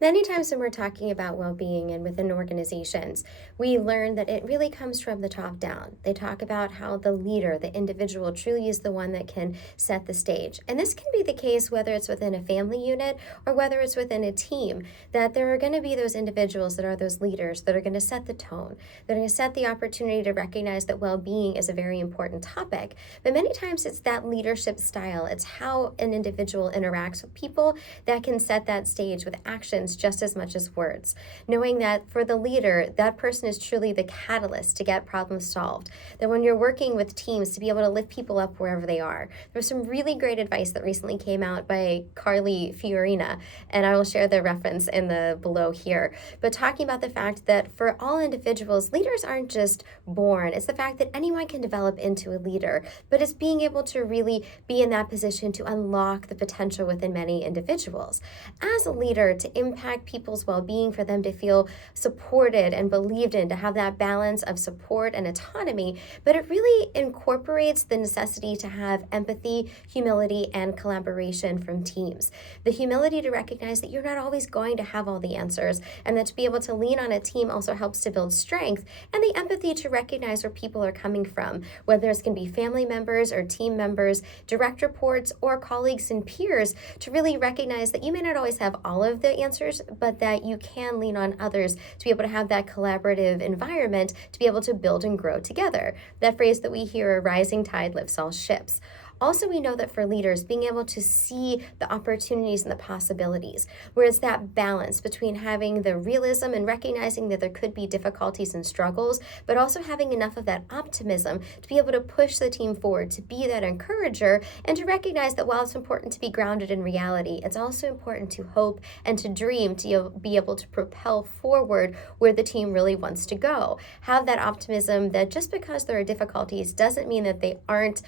Many times when we're talking about well-being and within organizations, we learn that it really comes from the top down. They talk about how the leader, the individual, truly is the one that can set the stage. And this can be the case whether it's within a family unit or whether it's within a team, that there are going to be those individuals that are those leaders that are going to set the tone, that are going to set the opportunity to recognize that well-being is a very important topic. But many times it's that leadership style, it's how an individual interacts with people that can set that stage with actions just as much as words. Knowing that for the leader, that person is truly the catalyst to get problems solved. That when you're working with teams to be able to lift people up wherever they are. There's some really great advice that recently came out by Carly Fiorina, and I will share the reference in the below here. But talking about the fact that for all individuals, leaders aren't just born. It's the fact that anyone can develop into a leader, but it's being able to really be in that position to unlock the potential within many individuals. As a leader, to impact people's well-being, for them to feel supported and believed in, to have that balance of support and autonomy, but it really incorporates the necessity to have empathy, humility, and collaboration from teams. The humility to recognize that you're not always going to have all the answers, and that to be able to lean on a team also helps to build strength, and the empathy to recognize where people are coming from, whether it's going to be family members or team members, direct reports, or colleagues and peers, to really recognize that you may not always have all of the answers, but that you can lean on others to be able to have that collaborative environment to be able to build and grow together. That phrase that we hear, a rising tide lifts all ships. Also, we know that for leaders, being able to see the opportunities and the possibilities, where it's that balance between having the realism and recognizing that there could be difficulties and struggles, but also having enough of that optimism to be able to push the team forward, to be that encourager, and to recognize that while it's important to be grounded in reality, it's also important to hope and to dream, to be able to propel forward where the team really wants to go. Have that optimism that just because there are difficulties doesn't mean that they aren't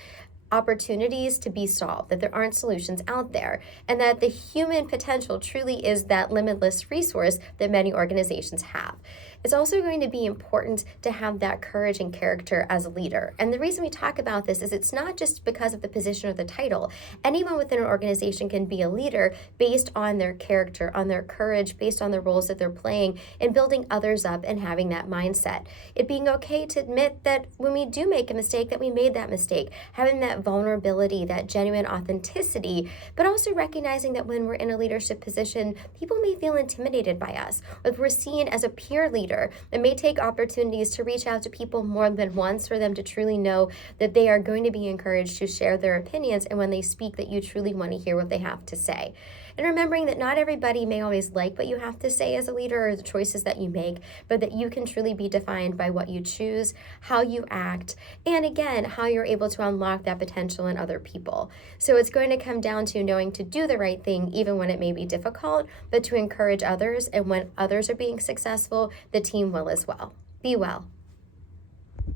opportunities to be solved, that there aren't solutions out there, and that the human potential truly is that limitless resource that many organizations have. It's also going to be important to have that courage and character as a leader. And the reason we talk about this is it's not just because of the position or the title. Anyone within an organization can be a leader based on their character, on their courage, based on the roles that they're playing in building others up and having that mindset. It being okay to admit that when we do make a mistake, that we made that mistake, having that vulnerability, that genuine authenticity, but also recognizing that when we're in a leadership position, people may feel intimidated by us, or if we're seen as a peer leader. It may take opportunities to reach out to people more than once for them to truly know that they are going to be encouraged to share their opinions, and when they speak, that you truly want to hear what they have to say. And remembering that not everybody may always like what you have to say as a leader or the choices that you make, but that you can truly be defined by what you choose, how you act, and again, how you're able to unlock that potential in other people. So it's going to come down to knowing to do the right thing, even when it may be difficult, but to encourage others. And when others are being successful, the team will as well. Be well.